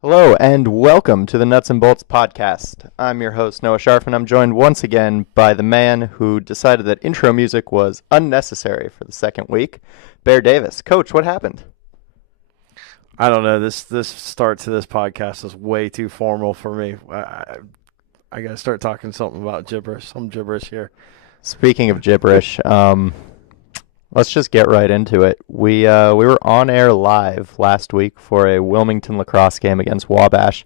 Hello and welcome to the Nuts and Bolts podcast. I'm your host, Noah Sharfman. I'm joined once again by the man who decided that intro music was unnecessary for the second week, Bear Davis. Coach, what happened? I don't know. This start to this podcast is way too formal for me. I got to start talking something about gibberish. Some gibberish here. Speaking of gibberish, let's just get right into it. We were on air live last week for a Wilmington lacrosse game against Wabash,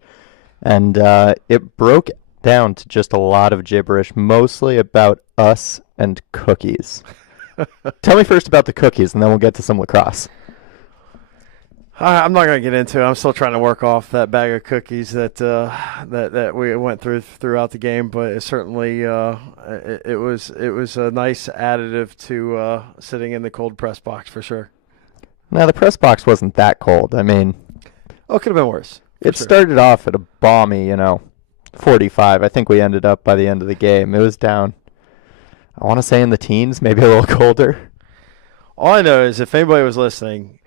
and it broke down to just a lot of gibberish, mostly about us and cookies. Tell me first about the cookies, and then we'll get to some lacrosse. I'm not going to get into it. I'm still trying to work off that bag of cookies that we went throughout the game, but it certainly it was a nice additive to sitting in the cold press box for sure. Now, the press box wasn't that cold. I mean, it could have been worse. It started off at a balmy, 45. I think we ended up by the end of the game. It was down, I want to say in the teens, maybe a little colder. All I know is if anybody was listening,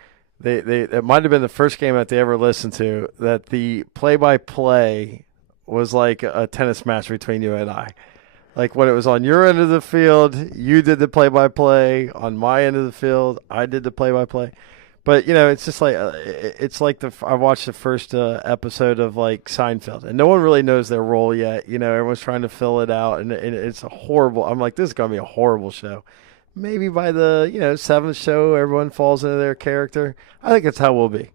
it might have been the first game that they ever listened to, that the play-by-play was like a tennis match between you and I. Like when it was on your end of the field, you did the play-by-play. On my end of the field, I did the play-by-play. But, it's just like I watched the first episode of like Seinfeld, and no one really knows their role yet. Everyone's trying to fill it out, and it's a horrible. I'm like, this is going to be a horrible show. Maybe by the seventh show, everyone falls into their character. I think that's how we'll be.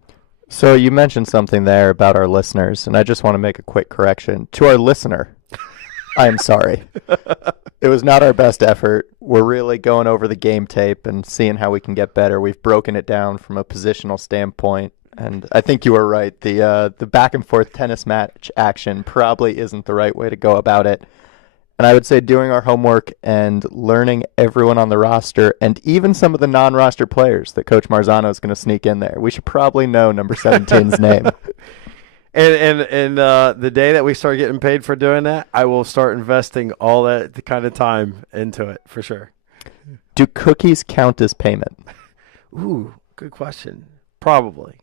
So you mentioned something there about our listeners, and I just want to make a quick correction. To our listener, I am sorry. It was not our best effort. We're really going over the game tape and seeing how we can get better. We've broken it down from a positional standpoint, and I think you were right. The back and forth tennis match action probably isn't the right way to go about it. And I would say doing our homework and learning everyone on the roster and even some of the non-roster players that Coach Marzano is going to sneak in there. We should probably know number 17's name. And the day that we start getting paid for doing that, I will start investing all that kind of time into it for sure. Do cookies count as payment? Ooh, good question. Probably.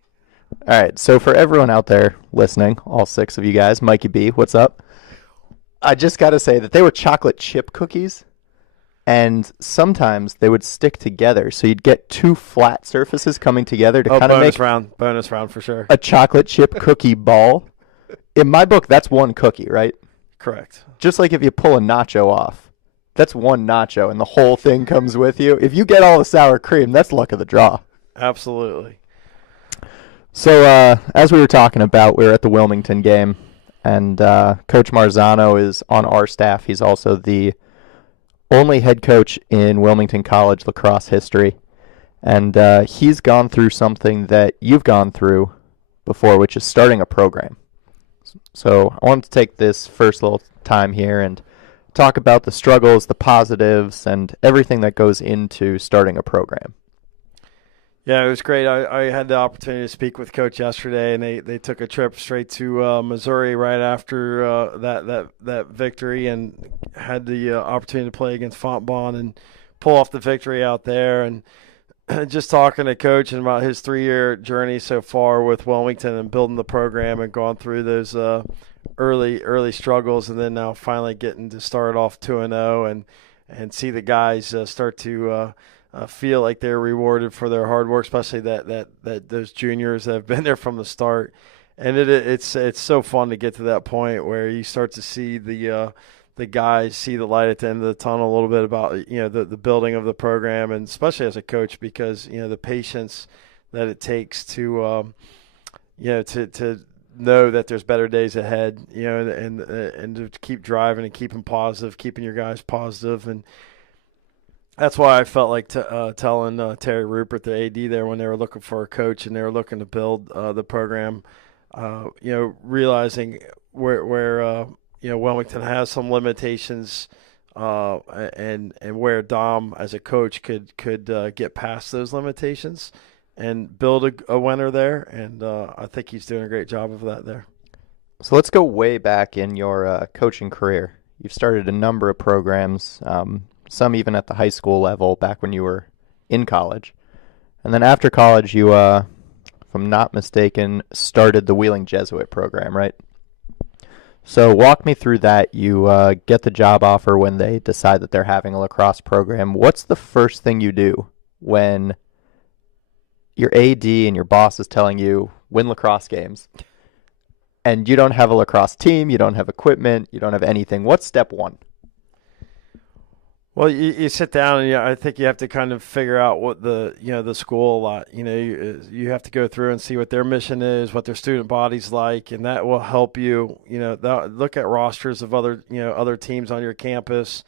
All right, so for everyone out there listening, all six of you guys, Mikey B, what's up? I just got to say that they were chocolate chip cookies, and sometimes they would stick together. So you'd get two flat surfaces coming together to kind of make bonus round for sure. A chocolate chip cookie ball. In my book, that's one cookie, right? Correct. Just like if you pull a nacho off, that's one nacho, and the whole thing comes with you. If you get all the sour cream, that's luck of the draw. Absolutely. So as we were talking about, we were at the Wilmington game. And Coach Marzano is on our staff. He's also the only head coach in Wilmington College lacrosse history. And he's gone through something that you've gone through before, which is starting a program. So I wanted to take this first little time here and talk about the struggles, the positives, and everything that goes into starting a program. Yeah, it was great. I had the opportunity to speak with Coach yesterday, and they took a trip straight to Missouri right after that victory, and had the opportunity to play against Fontbonne and pull off the victory out there. And just talking to Coach and about his 3-year journey so far with Wilmington and building the program and going through those early struggles, and then now finally getting to start off 2-0 and see the guys start to feel like they're rewarded for their hard work, especially that those juniors that have been there from the start. And it's so fun to get to that point where you start to see the guys see the light at the end of the tunnel a little bit about the building of the program, and especially as a coach, because the patience that it takes to to know that there's better days ahead, and to keep driving and keeping positive, keeping your guys positive. And that's why I felt like telling Terry Rupert, the AD there, when they were looking for a coach and they were looking to build the program, realizing where Wilmington has some limitations, and where Dom as a coach could get past those limitations and build a winner there. And I think he's doing a great job of that there. So let's go way back in your coaching career. You've started a number of programs, some even at the high school level back when you were in college. And then after college, you if I'm not mistaken, started the Wheeling Jesuit program, right? So walk me through that. You get the job offer when they decide that they're having a lacrosse program. What's the first thing you do when your AD and your boss is telling you win lacrosse games and you don't have a lacrosse team, you don't have equipment, you don't have anything? What's step one? Well, you sit down and I think you have to kind of figure out what the school a lot. You have to go through and see what their mission is, what their student body's like, and that will help you. Look at rosters of other teams on your campus.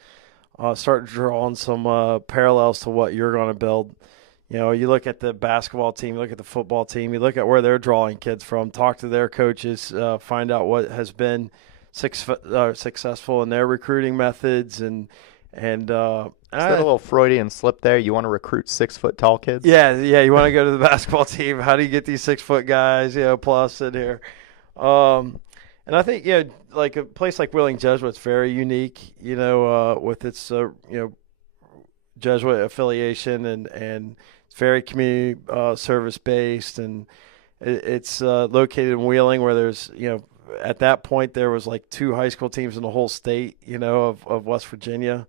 Start drawing some parallels to what you're going to build. You look at the basketball team, you look at the football team, you look at where they're drawing kids from, talk to their coaches, find out what has been successful in their recruiting methods and Is that a little Freudian slip there? You want to recruit 6-foot tall kids? Yeah. You want to go to the basketball team. How do you get these 6-foot guys, plus in here? And I think, like a place like Wheeling Jesuit's very unique, with its, Jesuit affiliation and it's very community service based, and it's located in Wheeling, where there's, at that point there was like 2 high school teams in the whole state, of West Virginia.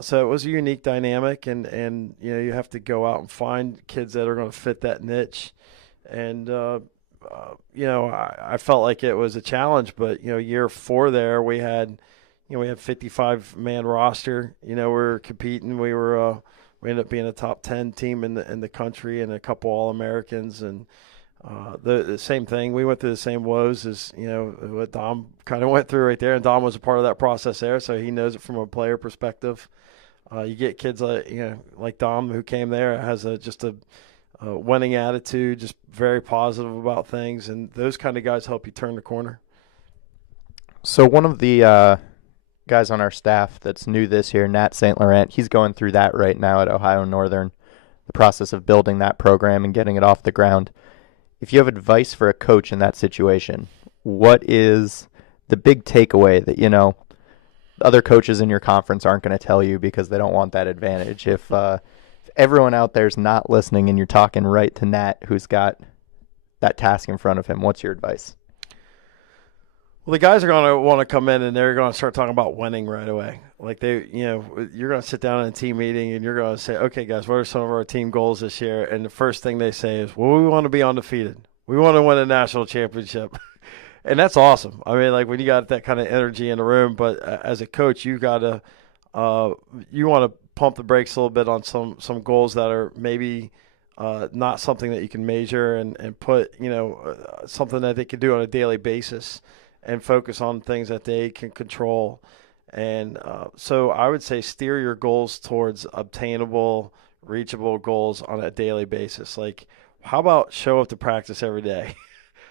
So it was a unique dynamic, and you have to go out and find kids that are going to fit that niche. And I felt like it was a challenge, but year 4 there we had 55-man roster. We were competing. We ended up being a top 10 team in the country, and a couple All-Americans, and the same thing. We went through the same woes as what Dom kind of went through right there, and Dom was a part of that process there, so he knows it from a player perspective. You get kids like Dom, who came there, has just a winning attitude, just very positive about things, and those kind of guys help you turn the corner. So one of the guys on our staff that's new this year, Nat St. Laurent, he's going through that right now at Ohio Northern, the process of building that program and getting it off the ground. If you have advice for a coach in that situation, what is the big takeaway that, other coaches in your conference aren't going to tell you because they don't want that advantage? If everyone out there's not listening and you're talking right to Nat, who's got that task in front of him, what's your advice? Well, the guys are going to want to come in and they're going to start talking about winning right away. Like you're going to sit down in a team meeting and you're going to say, okay, guys, what are some of our team goals this year? And the first thing they say is, well, we want to be undefeated. We want to win a national championship. And that's awesome. I mean, like when you got that kind of energy in the room, but as a coach, you got to, you want to pump the brakes a little bit on some goals that are maybe not something that you can measure, and put, something that they can do on a daily basis, and focus on things that they can control. And so I would say steer your goals towards obtainable, reachable goals on a daily basis. Like, how about show up to practice every day?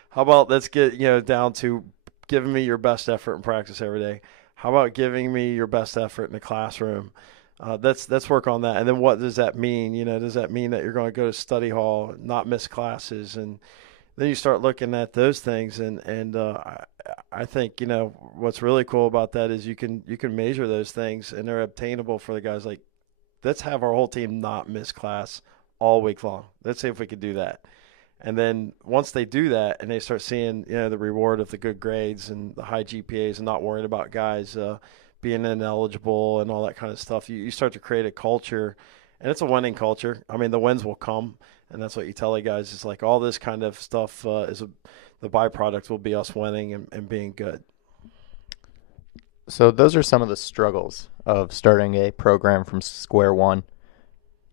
How about let's get down to giving me your best effort in practice every day? How about giving me your best effort in the classroom? Let's work on that. And then what does that mean? Does that mean that you're going to go to study hall, not miss classes? And then you start looking at those things, and I think what's really cool about that is you can measure those things, and they're obtainable for the guys. Like, let's have our whole team not miss class all week long. Let's see if we could do that. And then once they do that and they start seeing the reward of the good grades and the high GPAs, and not worrying about guys being ineligible and all that kind of stuff, you start to create a culture, and it's a winning culture. I mean, the wins will come. And that's what you tell the guys. It's like all this kind of stuff the byproduct will be us winning and being good. So those are some of the struggles of starting a program from square one.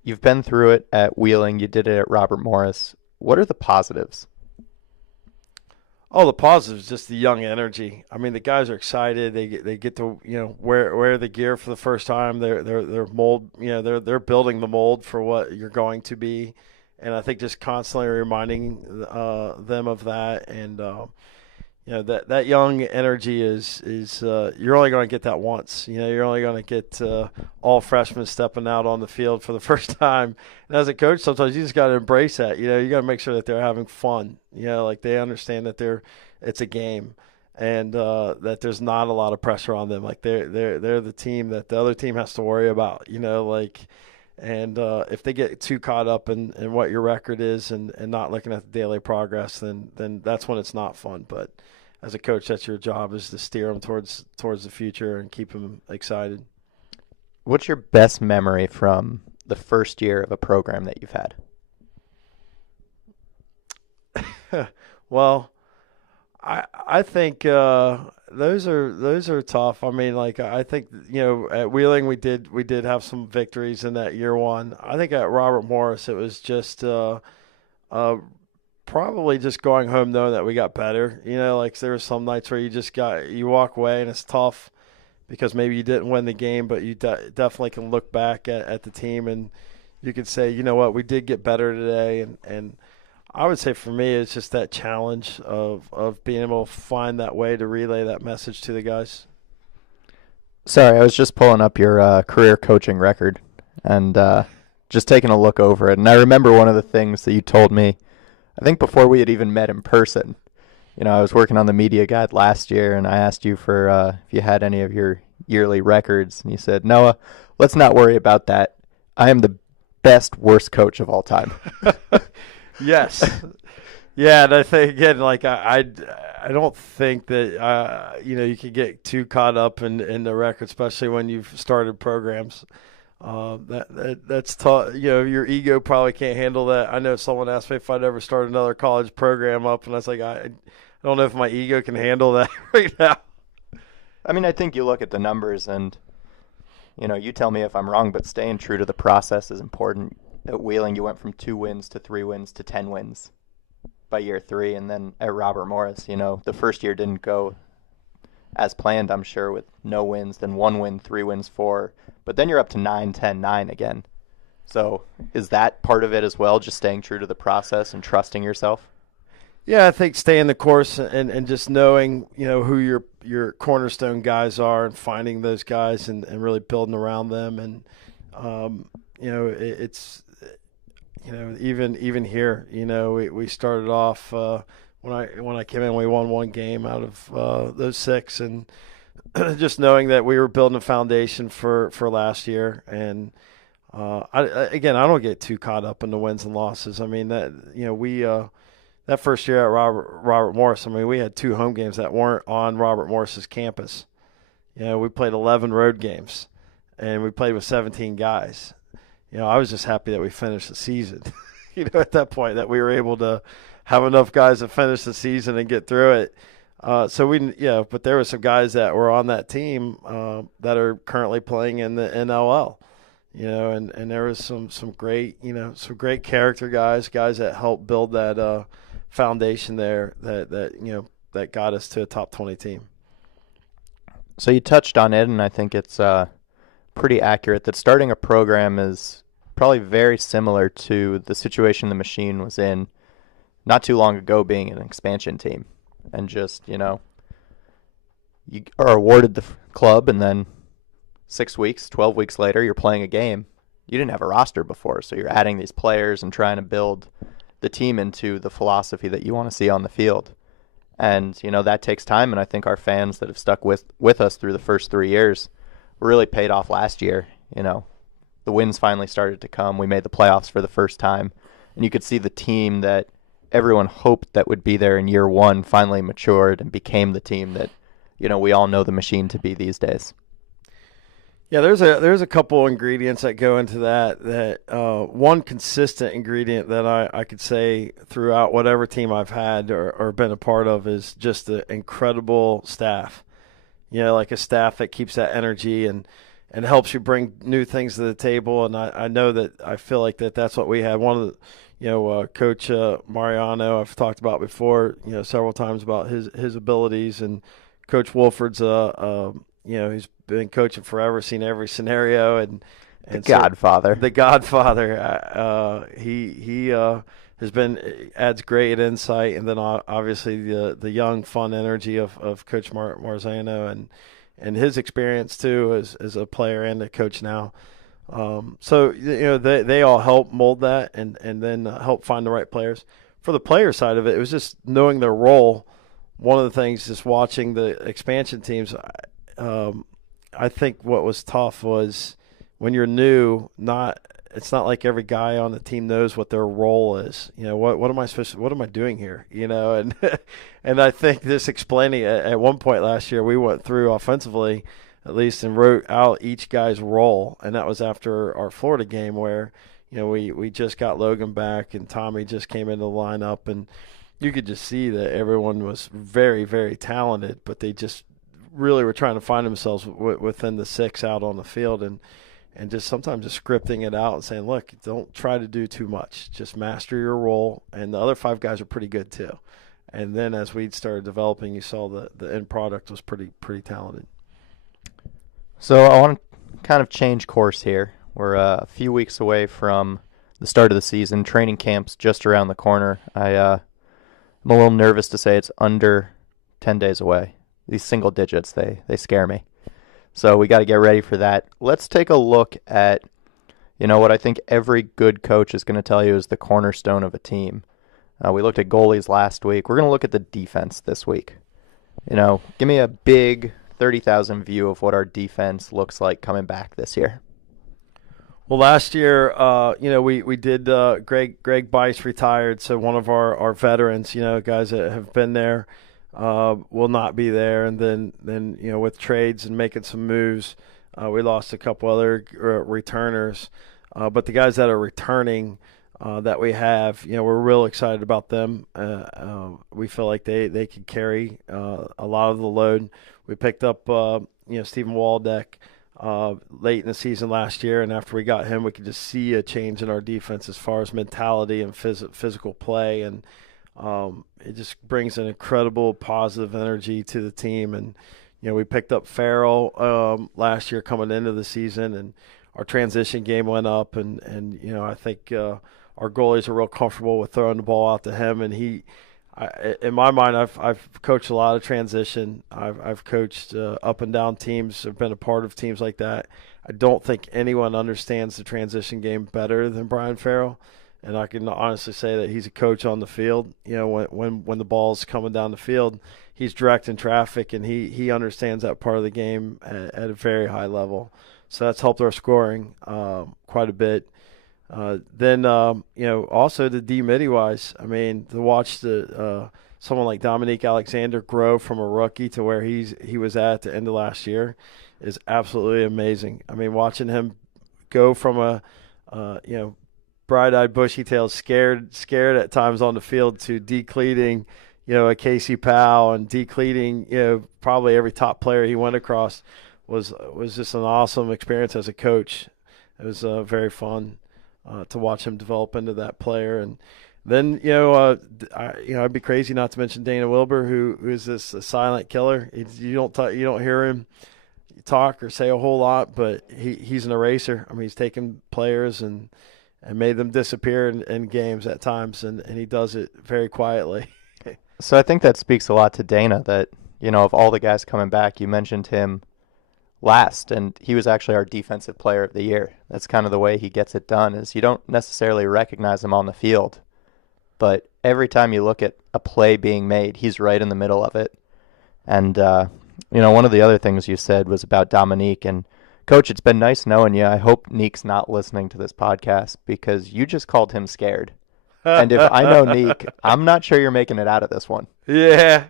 You've been through it at Wheeling. You did it at Robert Morris. What are the positives? Oh, the positives, just the young energy. I mean, the guys are excited. They get to wear the gear for the first time. They're mold. They're building the mold for what you're going to be. And I think just constantly reminding them of that, and that young energy is you're only going to get that once. You're only going to get all freshmen stepping out on the field for the first time. And as a coach, sometimes you just got to embrace that. You got to make sure that they're having fun. Like they understand that it's a game, and that there's not a lot of pressure on them. Like they're the team that the other team has to worry about. And if they get too caught up in what your record is and not looking at the daily progress, then that's when it's not fun. But as a coach, that's your job, is to steer them towards the future and keep them excited. What's your best memory from the first year of a program that you've had? Well, I think those are tough. I mean, like, I think, at Wheeling we did have some victories in that year one. I think at Robert Morris it was just probably just going home knowing that we got better. Like, there were some nights where you walk away and it's tough because maybe you didn't win the game, but you definitely can look back at the team and you could say, you know what, we did get better today. And I would say for me, it's just that challenge of being able to find that way to relay that message to the guys. Sorry, I was just pulling up your career coaching record and just taking a look over it. And I remember one of the things that you told me, I think before we had even met in person. I was working on the media guide last year, and I asked you for if you had any of your yearly records. And you said, Noah, let's not worry about that. I am the best, worst coach of all time. Yes. Yeah, and I think, again, like, I don't think that, you can get too caught up in the record, especially when you've started programs. That's tough. Your ego probably can't handle that. I know someone asked me if I'd ever start another college program up, and I was like, I don't know if my ego can handle that right now. I mean, I think you look at the numbers and, you tell me if I'm wrong, but staying true to the process is important. At Wheeling, you went from 2 wins to 3 wins to 10 wins by year 3. And then at Robert Morris, the first year didn't go as planned, I'm sure, with no wins, then 1 win, 3 wins, 4. But then you're up to 9, 10, 9 again. So is that part of it as well, just staying true to the process and trusting yourself? Yeah, I think staying the course and just knowing, who your cornerstone guys are and finding those guys and really building around them. And, it's, even here, we started off when I came in, we won 1 game out of those 6. And just knowing that we were building a foundation for last year. And I don't get too caught up in the wins and losses. I mean, that, that first year at Robert Morris, I mean, we had 2 home games that weren't on Robert Morris's campus. We played 11 road games, and we played with 17 guys. I was just happy that we finished the season. At that point, that we were able to have enough guys to finish the season and get through it. But there were some guys that were on that team that are currently playing in the NLL. And there was some great, some great character guys that helped build that foundation there that got us to a top 20 team. So you touched on it, and I think it's pretty accurate that starting a program is probably very similar to the situation the Machine was in not too long ago, being an expansion team. And just, you are awarded the club, and then 6 weeks, 12 weeks later, you're playing a game. You didn't have a roster before, so you're adding these players and trying to build the team into the philosophy that you want to see on the field. And, that takes time, and I think our fans that have stuck with us through the first 3 years really paid off last year. The wins finally started to come. We made the playoffs for the first time, and you could see the team that everyone hoped that would be there in year 1 finally matured and became the team that, we all know the Machine to be these days. Yeah, there's a couple ingredients that go into that one consistent ingredient that I could say throughout whatever team I've had or been a part of is just the incredible staff. Like a staff that keeps that energy and helps you bring new things to the table. And I know that I feel like that's what we had. One of the, Coach Mariano, I've talked about before, several times about his abilities, and Coach Wolford's he's been coaching forever, seen every scenario, and the Godfather. The Godfather. He has been adds great insight, and then obviously the young, fun energy of Coach Marzano and his experience too as a player and a coach now. So they all help mold that and then help find the right players. For the player side of it, it was just knowing their role. One of the things, just watching the expansion teams, I think what was tough was when you're new, not it's not like every guy on the team knows what their role is. What am I supposed to, what am I doing here? And and I think this explaining at one point last year, we went through offensively at least and wrote out each guy's role, and that was after our Florida game where we just got Logan back and Tommy just came into the lineup, and you could just see that everyone was very, very talented, but they just really were trying to find themselves within the six out on the field, and just sometimes just scripting it out and saying, look, don't try to do too much. Just master your role, and the other five guys are pretty good too. And then as we started developing, you saw the end product was pretty talented. So I want to kind of change course here. We're a few weeks away from the start of the season. Training camp's just around the corner. I'm a little nervous to say it's under 10 days away. These single digits, they scare me. So we got to get ready for that. Let's take a look at, what I think every good coach is going to tell you is the cornerstone of a team. We looked at goalies last week. We're going to look at the defense this week. Give me a big 30,000 view of what our defense looks like coming back this year. Well, last year, we did Greg Bice retired, so one of our veterans, guys that have been there, will not be there. And then with trades and making some moves, we lost a couple other returners. But the guys that are returning that we have, we're real excited about them. We feel like they could carry a lot of the load. We picked up, Stephen Waldeck late in the season last year, and after we got him, we could just see a change in our defense as far as mentality and physical play, and it just brings an incredible positive energy to the team. And we picked up Farrell last year coming into the season, and our transition game went up, and I think our goalies are real comfortable with throwing the ball out to him, and in my mind, I've coached a lot of transition. I've coached up and down teams. I've been a part of teams like that. I don't think anyone understands the transition game better than Brian Farrell, and I can honestly say that he's a coach on the field. When the ball's coming down the field, he's directing traffic, and he understands that part of the game at a very high level. So that's helped our scoring quite a bit. Then also the D-Midi wise, I mean, to watch someone like Dominique Alexander grow from a rookie to where he was at the end of last year is absolutely amazing. I mean, watching him go from a bright-eyed, bushy-tailed, scared at times on the field to decleating, a Casey Powell and decleating, probably every top player he went across was just an awesome experience as a coach. It was very fun. To watch him develop into that player. And then, I'd be crazy not to mention Dana Wilbur, who is this silent killer. You don't hear him talk or say a whole lot, but he's an eraser. I mean, he's taken players and made them disappear in games at times, and he does it very quietly. So I think that speaks a lot to Dana that, of all the guys coming back, you mentioned him last, and he was actually our defensive player of the year. That's kind of the way he gets it done, is you don't necessarily recognize him on the field, but every time you look at a play being made, he's right in the middle of it. And one of the other things you said was about Dominique, and Coach, it's been nice knowing you. I hope Neek's not listening to this podcast because you just called him scared. And if I know Neek, I'm not sure you're making it out of this one. Yeah.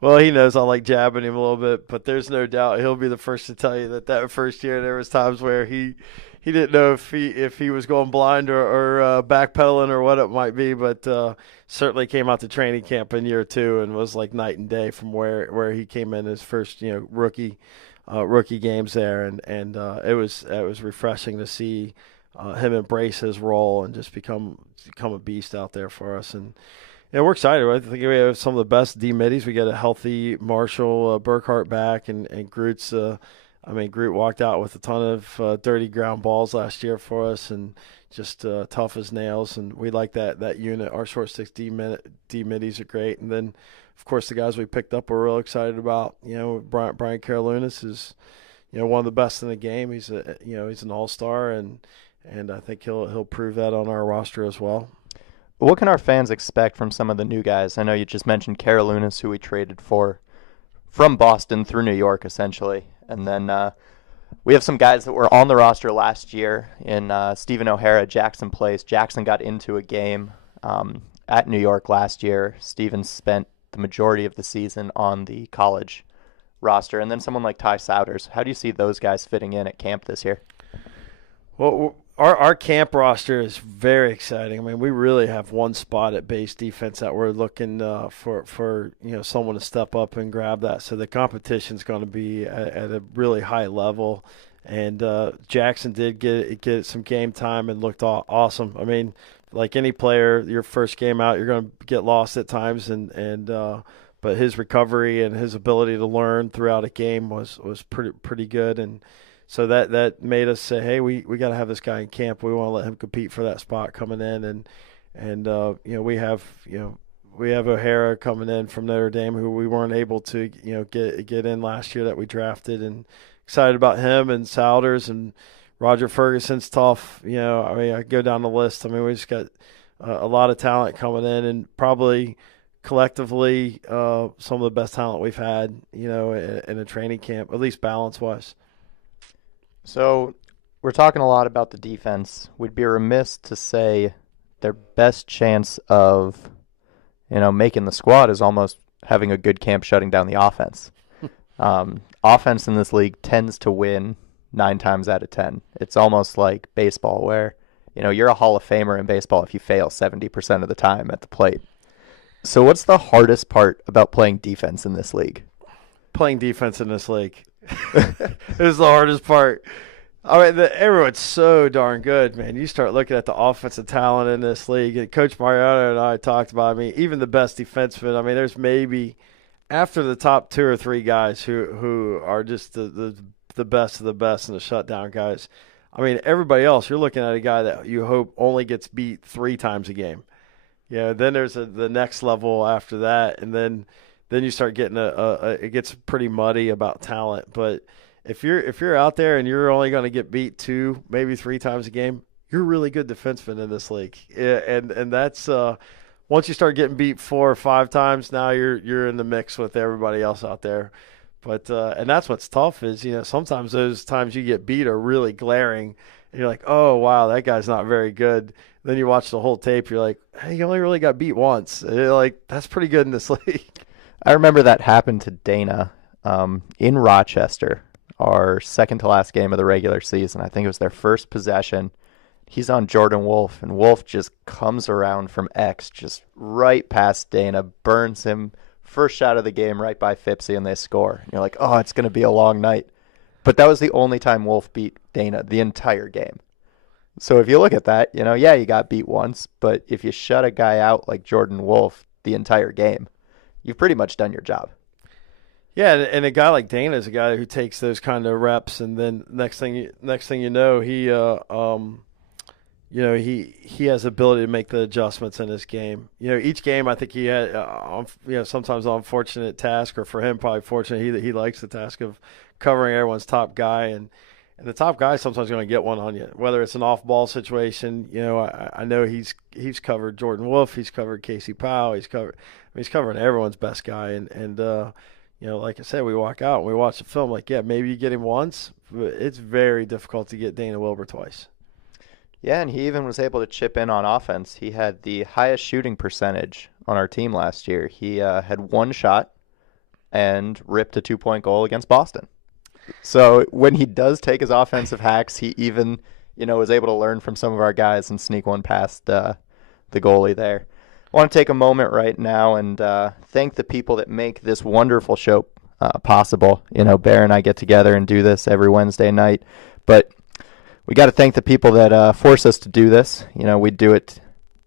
Well, he knows I like jabbing him a little bit, but there's no doubt he'll be the first to tell you that first year there was times where he didn't know if he was going blind or backpedaling or what it might be, but certainly came out to training camp in year two and was like night and day from where he came in his first rookie games there, and it was refreshing to see him embrace his role and just become a beast out there for us. And we're excited. Right? I think we have some of the best D-middies. We got a healthy Marshall Burkhart back, and Groot's. Groot walked out with a ton of dirty ground balls last year for us, and just tough as nails. And we like that unit. Our short six D-middies are great. And then, of course, the guys we picked up we're real excited about. Brian Karolinus is, one of the best in the game. He's an all-star, and I think he'll prove that on our roster as well. What can our fans expect from some of the new guys? I know you just mentioned Karolinus, who we traded for from Boston through New York, essentially. And then We have some guys that were on the roster last year in Stephen O'Hara, Jackson Place. Jackson got into a game at New York last year. Stephen spent the majority of the season on the college roster. And then someone like Ty Souders. How do you see those guys fitting in at camp this year? Well, our camp roster is very exciting. I mean, we really have one spot at base defense that we're looking for someone to step up and grab that. So the competition is going to be at a really high level. And Jackson did get some game time and looked awesome. I mean, like any player, your first game out, you're going to get lost at times, but his recovery and his ability to learn throughout a game was pretty good. And so that made us say, hey, we got to have this guy in camp. We want to let him compete for that spot coming in, and we have O'Hara coming in from Notre Dame, who we weren't able to get in last year that we drafted, and excited about him and Souders and Roger Ferguson's tough. I go down the list. I mean, we just got a lot of talent coming in, and probably collectively some of the best talent we've had in a training camp, at least balance wise. So we're talking a lot about the defense. We'd be remiss to say their best chance of, making the squad is almost having a good camp shutting down the offense. Offense in this league tends to win 9 times out of 10. It's almost like baseball where, you're a Hall of Famer in baseball if you fail 70% of the time at the plate. So what's the hardest part about playing defense in this league? Playing defense in this league. Is the hardest part. I mean, everyone's so darn good, man. You start looking at the offensive talent in this league, and Coach Mariano and I talked about, even the best defensemen, there's maybe after the top 2 or 3 guys who are just the best of the best and the shutdown guys. Everybody else, you're looking at a guy that you hope only gets beat 3 times a game. Then there's the next level after that, and then you start getting it gets pretty muddy about talent. But if you're out there and you're only going to get beat 2, maybe 3 times a game, you're a really good defenseman in this league. And that's once you start getting beat 4 or 5 times, now you're in the mix with everybody else out there. But and that's what's tough is sometimes those times you get beat are really glaring, and you're like, oh wow, that guy's not very good. Then you watch the whole tape, you're like, hey, you only really got beat once. And you're like, that's pretty good in this league. I remember that happened to Dana in Rochester, our second to last game of the regular season. I think it was their first possession. He's on Jordan Wolf, and Wolf just comes around from X, just right past Dana, burns him. First shot of the game right by Fipsy, and they score. And you're like, oh, it's going to be a long night. But that was the only time Wolf beat Dana the entire game. So if you look at that, you got beat once, but if you shut a guy out like Jordan Wolf the entire game, you've pretty much done your job. Yeah, and a guy like Dana is a guy who takes those kind of reps, and then next thing you know, he he has the ability to make the adjustments in his game. Each game I think he had sometimes an unfortunate task, or for him probably fortunate. He likes the task of covering everyone's top guy, and the top guy is sometimes going to get one on you, whether it's an off-ball situation. I know he's covered Jordan Wolf, he's covered Casey Powell, he's covering everyone's best guy, and like I said, we walk out and we watch the film, like, yeah, maybe you get him once, but it's very difficult to get Dana Wilbur twice. Yeah, and he even was able to chip in on offense. He had the highest shooting percentage on our team last year. He had 1 shot and ripped a 2-point goal against Boston. So when he does take his offensive hacks, he even, was able to learn from some of our guys and sneak one past the goalie there. I want to take a moment right now and thank the people that make this wonderful show possible. Bear and I get together and do this every Wednesday night, but we got to thank the people that force us to do this. We do it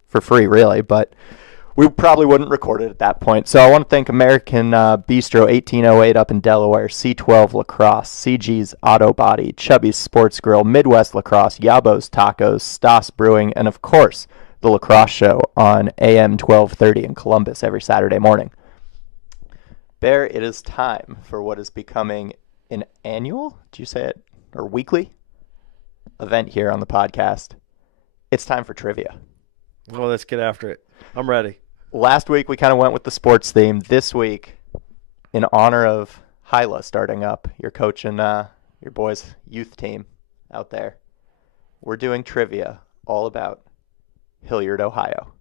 for free, really, but we probably wouldn't record it at that point. So I want to thank American Bistro 1808 up in Delaware, C12 Lacrosse, CG's Auto Body, Chubby's Sports Grill, Midwest Lacrosse, Yabo's Tacos, Stas Brewing, and of course, the Lacrosse Show on AM 1230 in Columbus every Saturday morning. Bear, it is time for what is becoming an annual, did you say it, or weekly event here on the podcast. It's time for trivia. Well, let's get after it. I'm ready. Last week we kind of went with the sports theme. This week, in honor of Hyla starting up, you're coaching your boys' youth team out there. We're doing trivia all about Hilliard, Ohio.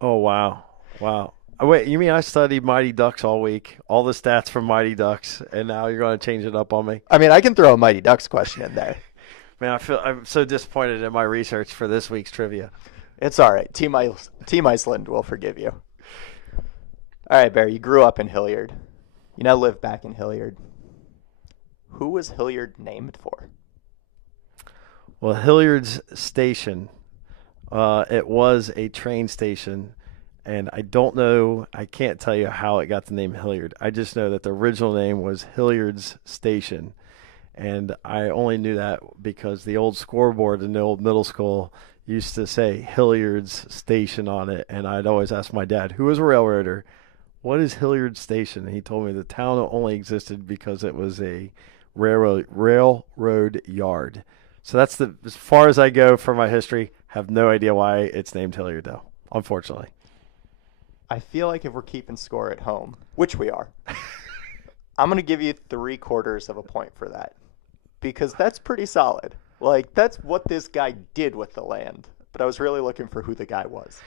Oh, wow. Wow. Wait, you mean I studied Mighty Ducks all week, all the stats from Mighty Ducks, and now you're going to change it up on me? I mean, I can throw a Mighty Ducks question in there. Man, I'm so disappointed in my research for this week's trivia. It's all right. Team Iceland will forgive you. All right, Bear, you grew up in Hilliard. You now live back in Hilliard. Who was Hilliard named for? Well, Hilliard's station, it was a train station, and I don't know, I can't tell you how it got the name Hilliard. I just know that the original name was Hilliard's Station, and I only knew that because the old scoreboard in the old middle school used to say Hilliard's Station on it, and I'd always ask my dad, who was a railroader, what is Hilliard Station? And he told me the town only existed because it was a railroad yard. So that's as far as I go for my history. Have no idea why it's named Hilliard, though, unfortunately. I feel like if we're keeping score at home, which we are, I'm going to give you 3/4 of a point for that because that's pretty solid. Like, that's what this guy did with the land. But I was really looking for who the guy was.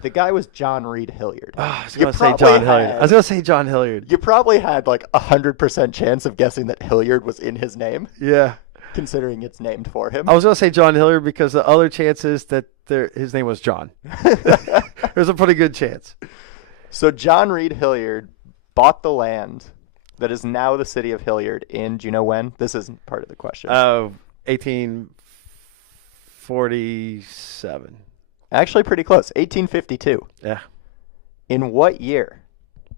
The guy was John Reed Hilliard. Oh, I was going to say John Hilliard. I was going to say John Hilliard. You probably had like 100% chance of guessing that Hilliard was in his name. Yeah. Considering it's named for him. I was going to say John Hilliard because the other chance is that his name was John. There's a pretty good chance. So John Reed Hilliard bought the land that is now the city of Hilliard in, do you know when? This isn't part of the question. 1847. Actually pretty close. 1852. Yeah. In what year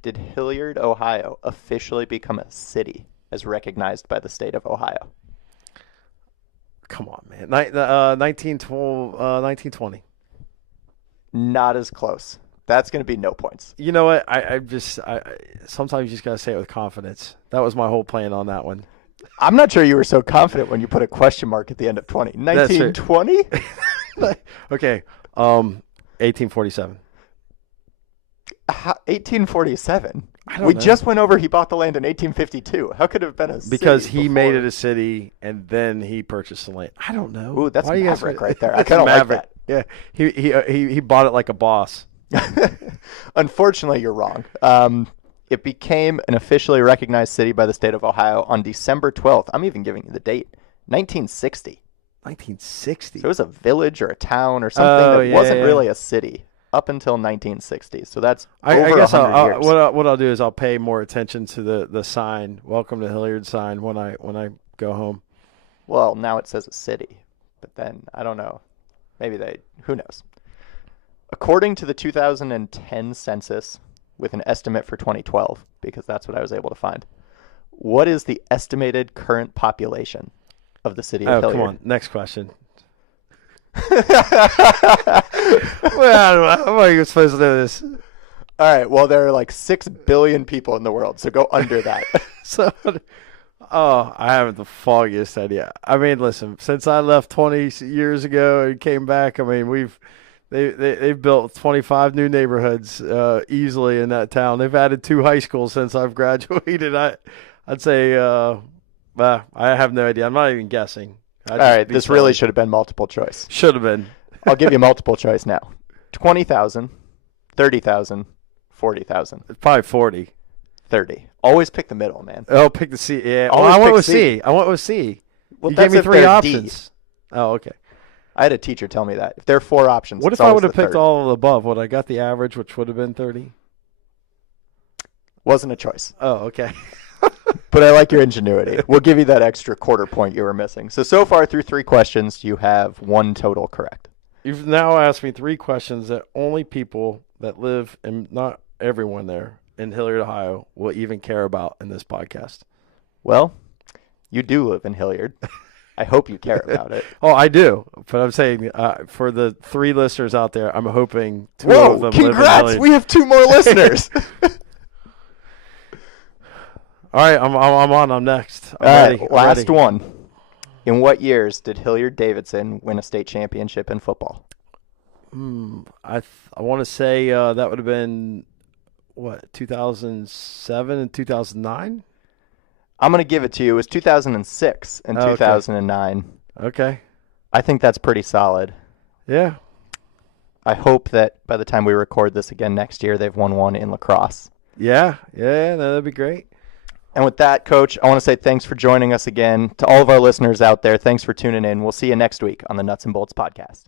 did Hilliard, Ohio officially become a city as recognized by the state of Ohio? Come on, man. 1920. Not as close. That's going to be no points. You know what? I sometimes you just got to say it with confidence. That was my whole plan on that one. I'm not sure you were so confident when you put a question mark at the end of 20. 1920? Okay. 1847. 1847? We just went over he bought the land in 1852. How could it have been a city? Because he made it a city and then he purchased the land. I don't know. Ooh, that's Maverick right there. I kind of like that. Yeah, he bought it like a boss. Unfortunately, you're wrong. It became an officially recognized city by the state of Ohio on December 12th. I'm even giving you the date. 1960. 1960? So it was a village or a town or something that wasn't really a city up until 1960. So that's over 100 years. What I'll do is I'll pay more attention to the sign, Welcome to Hilliard sign, when I go home. Well, now it says a city, but then I don't know. Maybe who knows? According to the 2010 census, with an estimate for 2012, because that's what I was able to find, what is the estimated current population of the city of Hilliard? Come on. Next question. Well, how am I supposed to know this? All right. Well, there are like 6 billion people in the world, so go under that. I haven't the foggiest idea. I mean, listen, since I left 20 years ago and came back, I mean, they've built 25 new neighborhoods easily in that town. They've added 2 high schools since I've graduated. I'd say, I have no idea. I'm not even guessing. All right, this really should have been multiple choice. Should have been. I'll give you multiple choice now. 20,000, 30,000, 40,000. Probably 40. 30. Always pick the middle, man. Oh, pick the C. Yeah. Always I went with C. I went with C. Well, you gave me 3 options. D. Oh, okay. I had a teacher tell me that. If there are 4 options, what if I would have picked all of the above? Would I got the average, which would have been 30? Wasn't a choice. Oh, okay. But I like your ingenuity. We'll give you that extra quarter point you were missing. So far through 3 questions, you have 1 total correct. You've now asked me 3 questions that only people that live, and not everyone there, in Hilliard, Ohio, will even care about in this podcast. Well, you do live in Hilliard. I hope you care about it. Oh, I do. But I'm saying for the 3 listeners out there, I'm hoping 2 of them congrats! live in Hilliard. We have 2 more listeners. All right, I'm on. I'm next. All right, last one. In what years did Hilliard Davidson win a state championship in football? I want to say that would have been, 2007 and 2009? I'm going to give it to you. It was 2006 and 2009. Okay. I think that's pretty solid. Yeah. I hope that by the time we record this again next year, they've won one in lacrosse. Yeah. That'd be great. And with that, Coach, I want to say thanks for joining us again. To all of our listeners out there, thanks for tuning in. We'll see you next week on the Nuts and Bolts podcast.